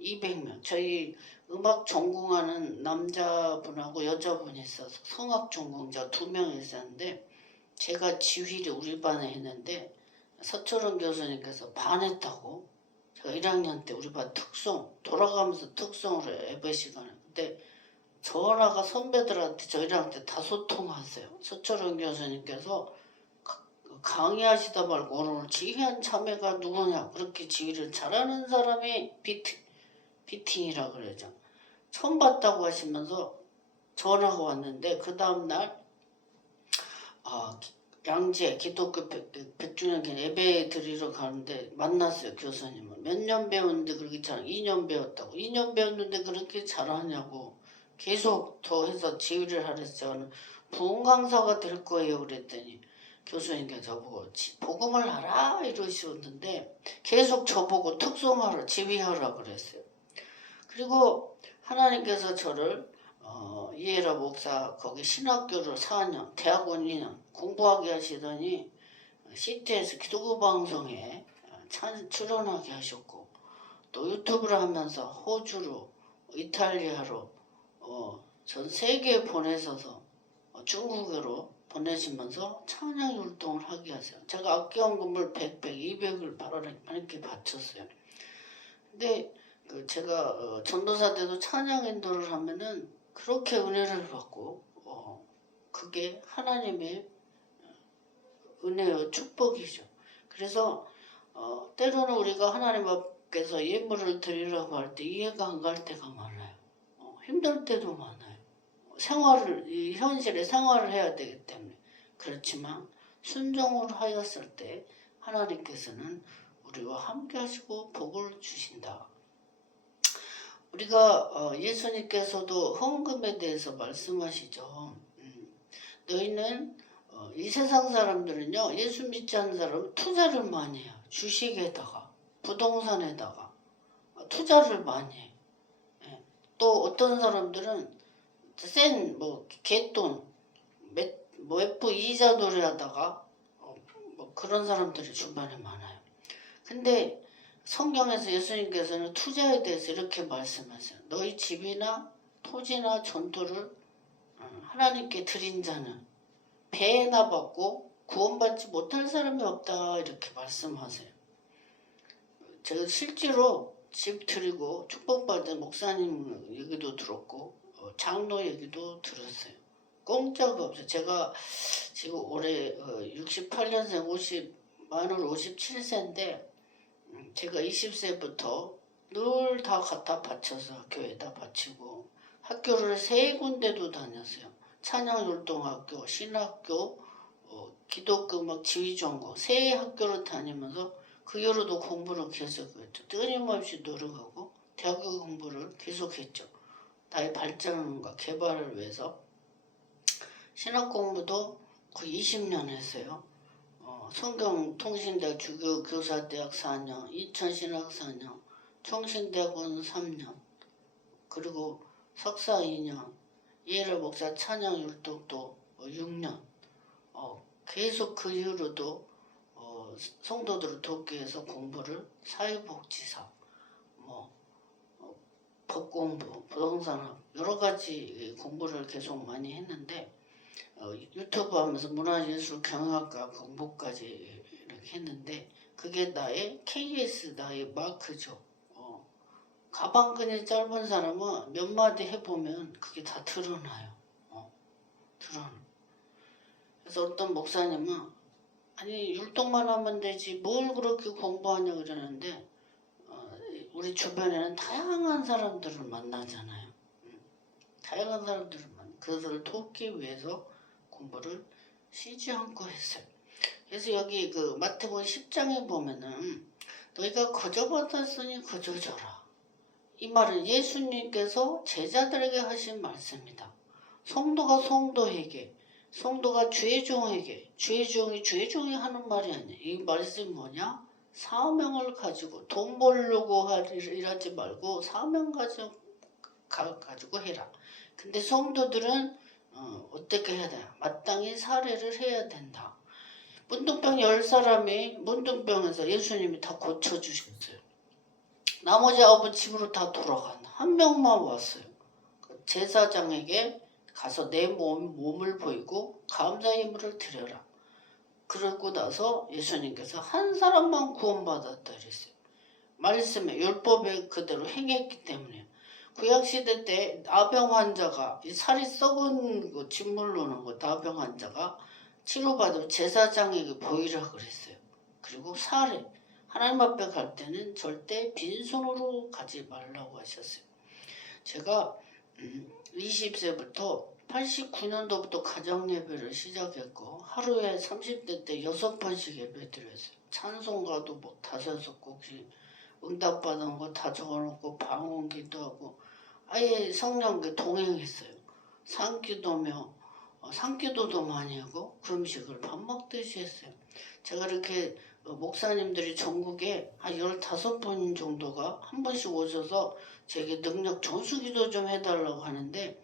200명 저희 음악 전공하는 남자분하고 여자분이 있어서 성악 전공자 2명 있었는데 제가 지휘를 우리 반에 했는데 서철원 교수님께서 반했다고. 제가 1학년 때 우리 반 특송 돌아가면서 특송을 해요. 예배 시간에. 근데 전화가 선배들한테 저 1학년 때 다 소통하세요. 서철원 교수님께서 강의하시다 말고 오늘 지휘한 참회가 누구냐 그렇게 지휘를 잘하는 사람이 비팅이라 그러죠. 처음 봤다고 하시면서 전화가 왔는데 그 다음날 양재 기독교 100주년 기념 예배 드리러 가는데 만났어요. 교수님을. 몇 년 배웠는데 그렇게 2년 배웠다고. 2년 배웠는데 그렇게 잘하냐고. 계속 더 해서 지휘를 하랬어요. 저는 부흥 강사가 될 거예요. 그랬더니 교수님께 저보고 복음을 하라 이러시었는데 계속 저보고 특송하라 지휘하라 그랬어요. 그리고 하나님께서 저를 이에라 목사 거기 신학교를 4년 대학원 2년 공부하게 하시더니 CT에서 기독교 방송에 출연하게 하셨고 또 유튜브를 하면서 호주로 이탈리아로 전 세계에 보내셔서 중국으로 보내시면서 찬양 율동을 하게 하세요. 제가 악기연금을 100, 200을 하나님께 바쳤어요. 근데 제가 전도사 때도 찬양 인도를 하면은 그렇게 은혜를 받고 그게 하나님의 은혜요 축복이죠. 그래서 때로는 우리가 하나님 앞에서 예물을 드리라고 할 때 이해가 안 갈 때가 많아요. 힘들 때도 많아요. 이 현실에 생활을 해야 되기 때문에. 그렇지만 순종을 하였을 때 하나님께서는 우리와 함께 하시고 복을 주신다. 우리가 예수님께서도 헌금에 대해서 말씀하시죠. 너희는 이 세상 사람들은요. 예수 믿지 않는 사람은 투자를 많이 해요. 주식에다가 부동산에다가 투자를 많이 해요. 또 어떤 사람들은 센 갯돈 F 이자 노래하다가 그런 사람들이 주변에 많아요. 근데 성경에서 예수님께서는 투자에 대해서 이렇게 말씀하세요. 너희 집이나 토지나 전토를 하나님께 드린 자는 배나 받고 구원받지 못할 사람이 없다 이렇게 말씀하세요. 제가 실제로 집 드리고 축복받은 목사님 얘기도 들었고 장로 얘기도 들었어요. 공짜가 없어요. 제가 지금 올해 68년생 만으로 57세인데 제가 20세부터 늘 다 갖다 바쳐서 교회에다 바치고 학교를 3군데도 다녔어요. 찬양율동학교, 신학교, 기독교 막 지휘전공 3학교를 다니면서 그 이후로도 공부를 계속했죠. 끊임없이 노력하고 대학교 공부를 계속했죠. 나의 발전과 개발을 위해서 신학 공부도 거의 20년 했어요. 성경통신대학 주교교사대학 4년, 인천신학 4년, 총신대학원 3년, 그리고 석사 2년, 이에라 목사 찬양율동도 6년. 계속 그 이후로도 성도들을 돕기 위해서 공부를 사회복지사, 법공부, 부동산학 여러 가지 공부를 계속 많이 했는데 유튜브 하면서 문화예술 경영학과 공부까지 이렇게 했는데 그게 나의 KS 나의 마크죠. 가방끈이 짧은 사람은 몇 마디 해보면 그게 다 드러나요. 드러나. 그래서 어떤 목사님은 아니 율동만 하면 되지 뭘 그렇게 공부하냐 그러는데 우리 주변에는 다양한 사람들을 만나잖아요. 다양한 사람들을 그것을 돕기 위해서 공부를 쉬지 않고 했어요. 그래서 여기 그 마태복음 10장에 보면은 너희가 거저 받았으니 거저 줘라. 이 말은 예수님께서 제자들에게 하신 말씀이다. 성도가 성도에게, 성도가 죄종에게, 죄종이 하는 말이 아니야. 이 말씀이 뭐냐? 사명을 가지고 돈 벌려고 일하지 말고 사명 가지고 해라. 근데 성도들은 어떻게 해야 돼? 마땅히 사례를 해야 된다. 문둥병 10사람이 문둥병에서 예수님이 다 고쳐주셨어요. 나머지 9은 집으로 다 돌아간 한 명만 왔어요. 제사장에게 가서 내 몸을 보이고 감사 예물을 드려라. 그러고 나서 예수님께서 한 사람만 구원받았다 그랬어요. 말씀에 율법에 그대로 행했기 때문에. 구약시대 때 나병 환자가 이 살이 썩은 거 진물 노는 거 나병 환자가 치료받으면 제사장에게 보이라 그랬어요. 그리고 사례, 하나님 앞에 갈 때는 절대 빈손으로 가지 말라고 하셨어요. 제가 20세부터 89년도부터 가정예배를 시작했고 하루에 30대 때 6번씩 예배 드렸어요. 찬송가도 뭐 5곡씩 응답받은 거 다 적어놓고 방언 기도하고 아예 성령께 동행했어요. 산기도며 산기도도 많이 하고 그 음식을 밥 먹듯이 했어요. 제가 이렇게 목사님들이 전국에 한 15분 정도가 한 번씩 오셔서 제게 능력 전수기도 좀 해달라고 하는데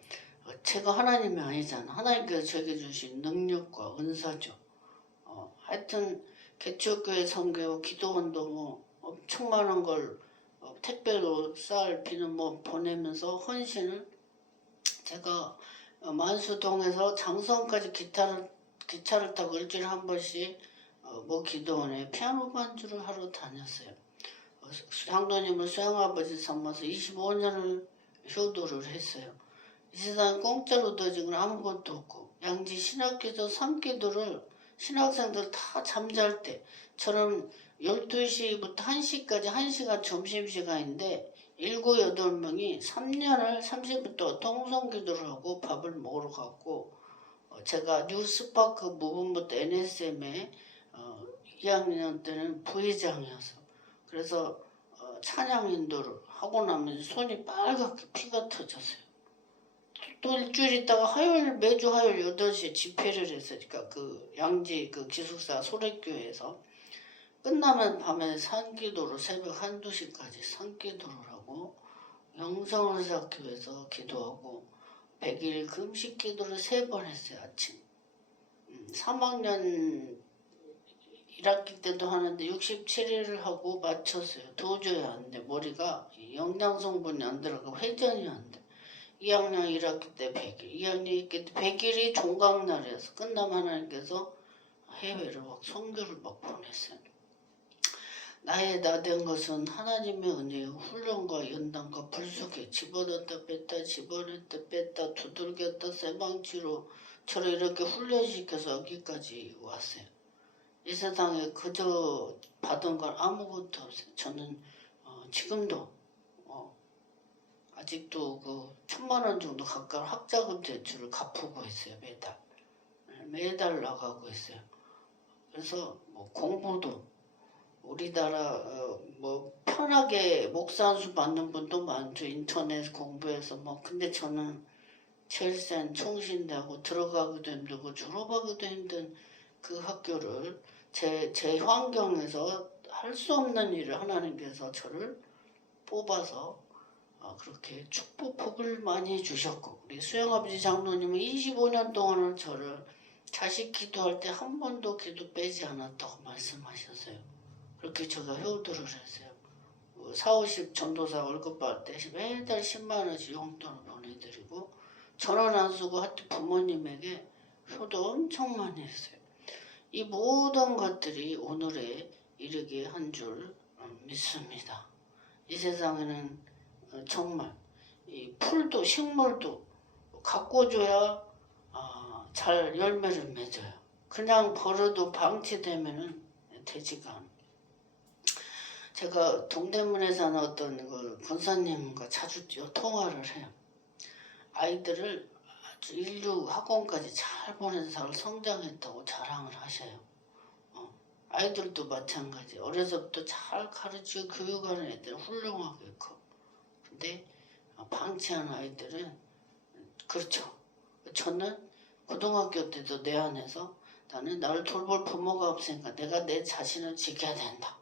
제가 하나님이 아니잖아. 하나님께서 제게 주신 능력과 은사죠. 하여튼 개척교회 선교 기도원도 뭐 엄청 많은 걸 택배로 쌀 비는 뭐 보내면서 헌신을 제가 만수동에서 장성까지 기차를 타고 일주일에 한 번씩 뭐 기도원에 피아노 반주를 하러 다녔어요. 장로님을 수양아버지 삼아서 25년을 효도를 했어요. 이 세상에 공짜로 얻어진 건 아무것도 없고 양지 신학교에서 산기도를 신학생들 다 잠잘 때 저는 12시부터 1시까지 1시간 점심시간인데 7, 8명이 3년을 30부터 통성기도를 하고 밥을 먹으러 갔고 제가 뉴스파크 무분부터 NSM에 2학년 때는 부회장이어서 그래서 찬양 인도를 하고 나면 손이 빨갛게 피가 터졌어요. 또 일주일 있다가 매주 화요일 8시에 집회를 했으니까 그 양지 그 기숙사 소래교회에서 끝나면 밤에 산기도를 새벽 1, 2시까지 산기도를 하고 영성의사교회에서 기도하고 100일 금식 기도를 3번 했어요. 아침 3학년 1학기 때도 하는데 67일을 하고 마쳤어요. 도저히 안 돼. 머리가 영양성분이 안 들어가고 회전이 안 돼. 2학년 1학기 때 100일, 2학년 1학기 때 100일이 종강날이어서 끝나면 하나님께서 해외를 막 선교를 막 보냈어요. 나의 나된 것은 하나님의 은혜요 훈련과 연단과 불 속에 집어넣었다 뺐다 집어넣었다 뺐다 두들겼다 쇠방치로 저를 이렇게 훈련시켜서 여기까지 왔어요. 이 세상에 그저 받은 건 아무것도 없어요. 저는 지금도 아직도 그 1,000만 원 정도 가까운 학자금 대출을 갚고 있어요. 매달 나가고 있어요. 그래서 뭐 공부도 우리나라 뭐 편하게 목사 한수 받는 분도 많죠. 인터넷 공부해서 뭐 근데 저는 제일 센 총신대하고 들어가기도 힘들고 졸업하기도 힘든 그 학교를 제 환경에서 할 수 없는 일을 하나님께서 저를 뽑아서 그렇게 축복 복을 많이 주셨고 우리 수영아버지 장로님은 25년 동안은 저를 자식 기도할 때 한 번도 기도 빼지 않았다고 말씀하셨어요. 그렇게 제가 효도를 했어요. 4, 50 전도사 월급 받을 때 매달 10만 원씩 용돈을 보내드리고 전원 안 쓰고 하여튼 부모님에게 효도 엄청 많이 했어요. 이 모든 것들이 오늘에 이르게 한 줄 믿습니다. 이 세상에는 정말 이 풀도 식물도 가꿔줘야 잘 열매를 맺어요. 그냥 버려도 방치되면은 되지가 않아요. 제가 동대문에 사는 어떤 그 권사님과 자주 통화를 해요. 아이들을 아주 인류 학원까지 잘 보내서 성장했다고 자랑을 하셔요. 아이들도 마찬가지. 어려서부터 잘 가르치고 교육하는 애들은 훌륭하게 커. 근데 방치한 아이들은 그렇죠. 저는 고등학교 때도 내 안에서 나는 나를 돌볼 부모가 없으니까 내가 내 자신을 지켜야 된다.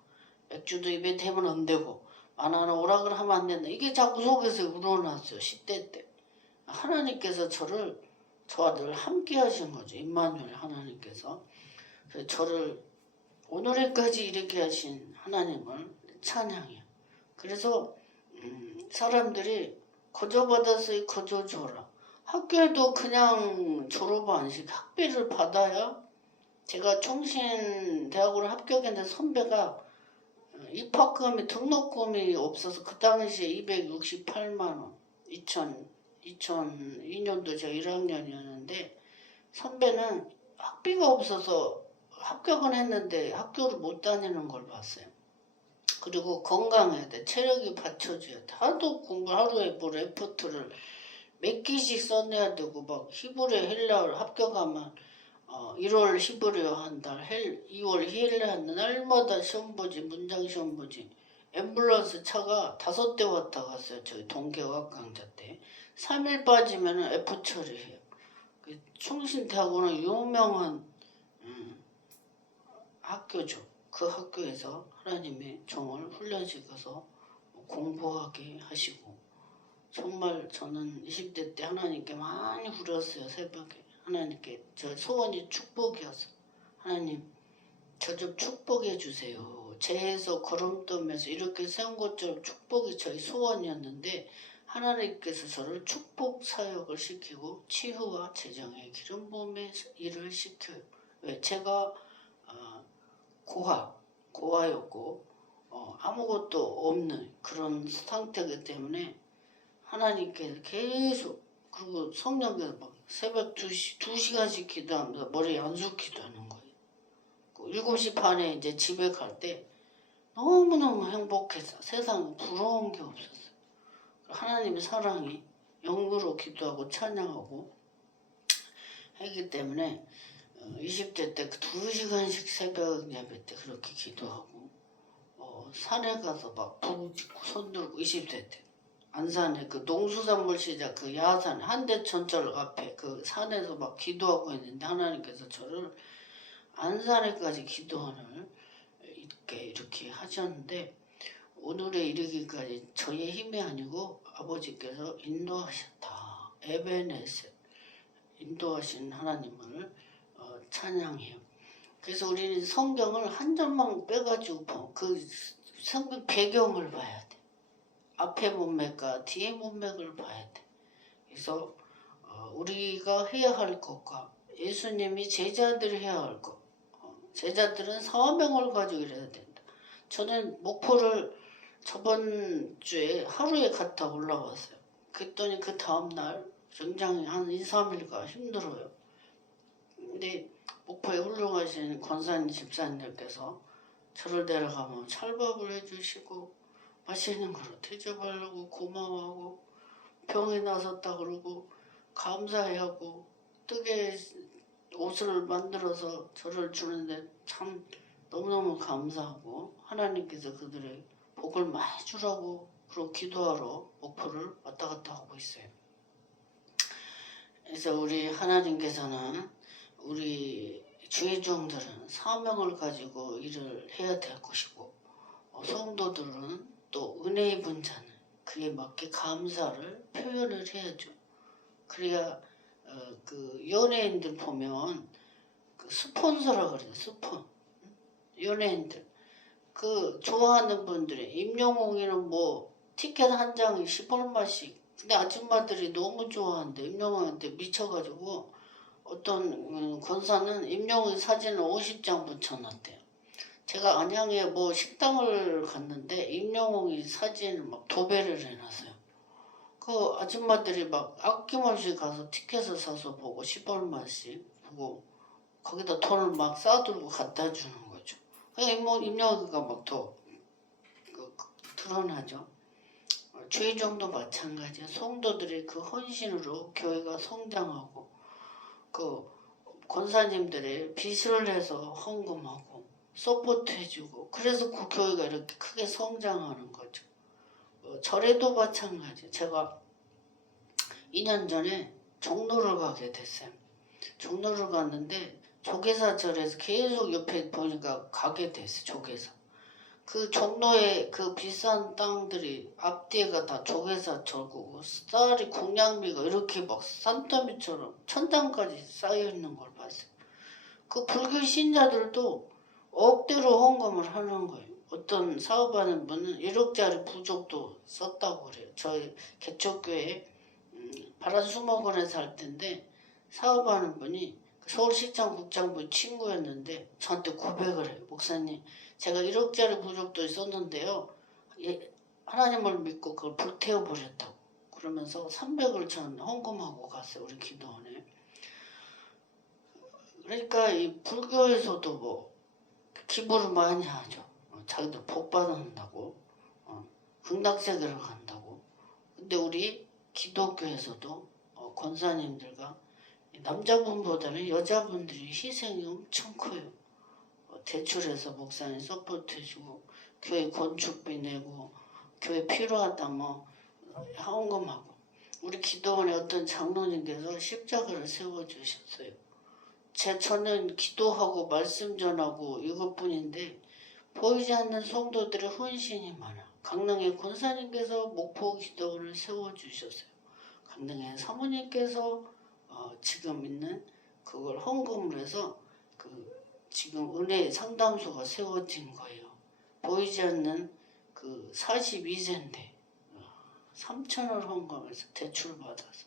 맥주도 입에 대면 안 되고 만화는 오락을 하면 안 된다. 이게 자꾸 속에서 우러났어요. 10대 때. 하나님께서 저와 늘 함께 하신 거죠. 임마누엘 하나님께서. 그래서 저를 오늘까지 이렇게 하신 하나님을 찬양해요. 그래서 사람들이 거저 받아서 거저 줘라. 학교에도 그냥 졸업 안 시켜. 학비를 받아야 제가 총신대학으로 합격했는데 선배가 입학금이 등록금이 없어서 그 당시에 268만 원 2002년도 제가 1학년이었는데 선배는 학비가 없어서 합격은 했는데 학교를 못 다니는 걸 봤어요. 그리고 건강해야 돼. 체력이 받쳐줘야 돼. 하도 공부 하루에 뭐 레포트를 몇 개씩 써내야 되고 막 히브리 헬라어 합격하면 1월 히브리어 한 달, 2월 헬라 한 달, 날마다 시험 보지, 문장 시험 보지. 앰뷸런스 차가 5대 왔다 갔어요. 저희 동계어학 강좌 때. 3일 빠지면 F 처리해요. 충신대학원은 유명한 학교죠. 그 학교에서 하나님의 종을 훈련시켜서 공부하게 하시고, 정말 저는 20대 때 하나님께 많이 부렸어요. 새벽에 하나님께 저 소원이 축복이었어. 하나님 저 좀 축복해 주세요. 죄에서 거름떠면서 이렇게 세운 것처럼 축복이 저희 소원이었는데, 하나님께서 저를 축복 사역을 시키고 치유와 재정의 기름 부음의 일을 시켜요. 왜? 제가 고아였고 아무것도 없는 그런 상태이기 때문에 하나님께서 계속, 그리고 성령께서 막 새벽 2시간씩 기도하면서 머리 연속 기도하는 거예요. 7시 반에 이제 집에 갈 때 너무너무 행복했어. 세상에 부러운 게 없었어요. 하나님의 사랑이 영으로 기도하고 찬양하고 했기 때문에 20대 때 2시간씩 새벽 예배 때 그렇게 기도하고, 산에 가서 막 부르짖고 손 들고 20대 때 안산에 그 농수산물 시장 그 야산 한대천절 앞에 그 산에서 막 기도하고 있는데, 하나님께서 저를 안산에까지 기도원을 이렇게 하셨는데, 오늘에 이르기까지 저의 힘이 아니고 아버지께서 인도하셨다. 에베네셀, 인도하신 하나님을 찬양해요. 그래서 우리는 성경을 한 절만 빼가지고 그 성경 배경을 봐야 돼. 앞에 문맥과 뒤에 문맥을 봐야 돼. 그래서 우리가 해야 할 것과 예수님이 제자들이 해야 할 것, 제자들은 사명을 가지고 일해야 된다. 저는 목포를 저번 주에 하루에 갔다 올라왔어요. 그랬더니 그 다음날 굉장히 한 2, 3일간 힘들어요. 근데 목포에 훌륭하신 권사님 집사님들께서 저를 데려가면 찰밥을 해주시고 맛있는 거로 대접하려고 고마워하고, 병이 나섰다 그러고 감사해하고 뜨개 옷을 만들어서 저를 주는데 참 너무너무 감사하고, 하나님께서 그들의 복을 많이 주라고 그러고 기도하러 목포를 왔다 갔다 하고 있어요. 그래서 우리 하나님께서는 우리 주의 종들은 사명을 가지고 일을 해야 될 것이고, 성도들은 또 은혜 입은 자는 그에 맞게 감사를 표현을 해야죠. 그래야 그 연예인들 보면 그 스폰서라 그래요. 스폰. 연예인들 그 좋아하는 분들이 임영웅이는 뭐 티켓 한 장에 10얼마씩. 근데 아줌마들이 너무 좋아한대. 임영웅한테 미쳐가지고 어떤 권사는 임영웅 사진을 50장 붙여놨대요. 제가 안양에 뭐 식당을 갔는데 임영웅이 사진을 막 도배를 해놨어요. 그 아줌마들이 막 아낌없이 가서 티켓을 사서 보고 10얼마씩 보고 거기다 돈을 막 싸들고 갖다 주는 거죠. 그러니까 임영웅이가 막 더 드러나죠. 주의종도 마찬가지예요. 성도들이 그 헌신으로 교회가 성장하고, 그 권사님들이 빚을 내서 헌금하고 서포트 해주고, 그래서 그 교회가 이렇게 크게 성장하는 거죠. 절에도 마찬가지. 제가 2년 전에 종로를 가게 됐어요. 종로를 갔는데 조계사절에서 계속 옆에 보니까 가게 됐어요. 조계사. 그 종로에 그 비싼 땅들이 앞뒤가 다 조계사절고 쌀이 공양미가 이렇게 막 산더미처럼 천장까지 쌓여 있는 걸 봤어요. 그 불교 신자들도 억대로 헌금을 하는 거예요. 어떤 사업하는 분은 1억짜리 부족도 썼다고 그래요. 저희 개척교회 파란수목원에 살 텐데 사업하는 분이 서울시청 국장부 친구였는데 저한테 고백을 해요. 목사님, 제가 1억짜리 부족도 썼는데요. 하나님을 믿고 그걸 불태워버렸다고. 그러면서 300을 전 헌금하고 갔어요. 우리 기도원에. 그러니까 이 불교에서도 뭐 기부를 많이 하죠. 자기들 복 받는다고, 극락세계를 간다고. 근데 우리 기독교에서도 권사님들과 남자분보다는 여자분들이 희생이 엄청 커요. 대출해서 목사님 서포트해주고 교회 건축비 내고 교회 필요하다 뭐 헌금하고. 우리 기도원에 어떤 장로님께서 십자가를 세워주셨어요. 저는 기도하고 말씀 전하고 이것뿐인데 보이지 않는 성도들의 헌신이 많아. 강릉의 권사님께서 목포 기도원을 세워주셨어요. 강릉의 사모님께서 지금 있는 그걸 헌금을 해서 지금 은혜 상담소가 세워진 거예요. 보이지 않는 42세인데 3천을 헌금해서 대출 받아서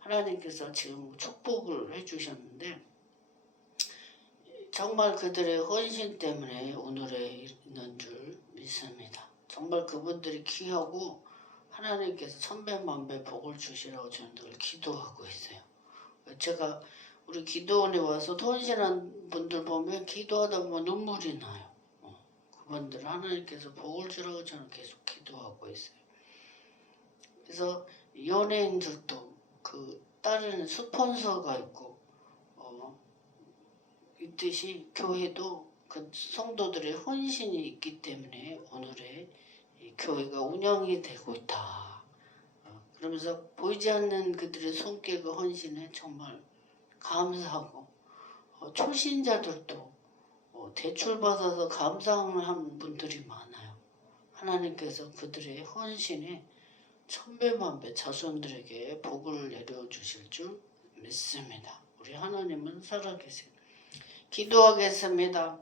하나님께서 지금 축복을 해주셨는데 정말 그들의 헌신 때문에 오늘에 있는 줄 믿습니다. 정말 그분들이 귀하고 하나님께서 천배만배 복을 주시라고 저는 늘 기도하고 있어요. 제가 우리 기도원에 와서 헌신한 분들 보면 기도하다 보면 눈물이 나요. 그분들 하나님께서 복을 주라고 저는 계속 기도하고 있어요. 그래서 연예인들도 따르는 스폰서가 있고 있듯이 교회도 그 성도들의 헌신이 있기 때문에 오늘의 이 교회가 운영이 되고 있다. 그러면서 보이지 않는 그들의 손길과 헌신에 정말 감사하고 초신자들도 대출받아서 감사하는 분들이 많아요. 하나님께서 그들의 헌신에 천배만배 자손들에게 복을 내려주실 줄 믿습니다. 우리 하나님은 살아계세요. 기도하겠습니다.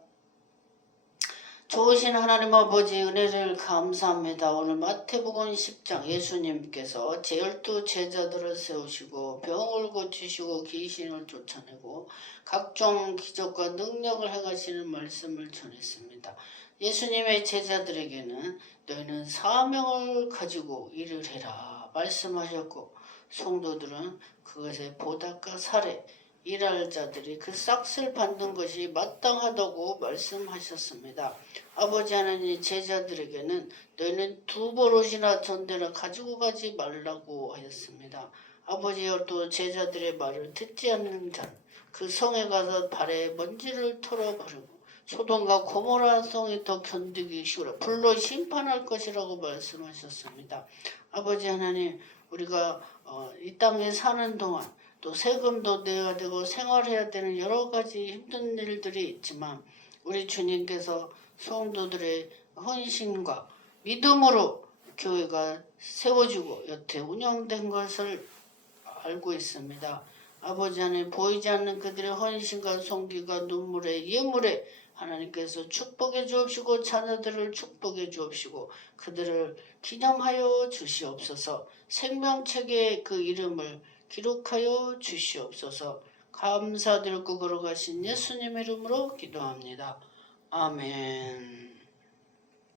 좋으신 하나님 아버지 은혜를 감사합니다. 오늘 마태복음 10장 예수님께서 제12 제자들을 세우시고 병을 고치시고 귀신을 쫓아내고 각종 기적과 능력을 행하시는 말씀을 전했습니다. 예수님의 제자들에게는 너희는 사명을 가지고 일을 해라 말씀하셨고 성도들은 그것에 보답과 사례 일할 자들이 그 싹을 받는 것이 마땅하다고 말씀하셨습니다. 아버지 하나님 제자들에게는 너희는 2버릇이나 전대나 가지고 가지 말라고 하였습니다. 아버지여 또 제자들의 말을 듣지 않는 자는 그 성에 가서 발에 먼지를 털어버리고 소돔과 고모라 성이 더 견디기 쉬우라 불로 심판할 것이라고 말씀하셨습니다. 아버지 하나님 우리가 이 땅에 사는 동안 또 세금도 내야 되고 생활해야 되는 여러 가지 힘든 일들이 있지만 우리 주님께서 성도들의 헌신과 믿음으로 교회가 세워지고 여태 운영된 것을 알고 있습니다. 아버지 하나님 보이지 않는 그들의 헌신과 성기가 눈물의 예물에 하나님께서 축복해 주옵시고 자녀들을 축복해 주옵시고 그들을 기념하여 주시옵소서. 생명책에 그 이름을 기록하여 주시옵소서. 감사드리고 걸어가신 예수님 이름으로 기도합니다. 아멘.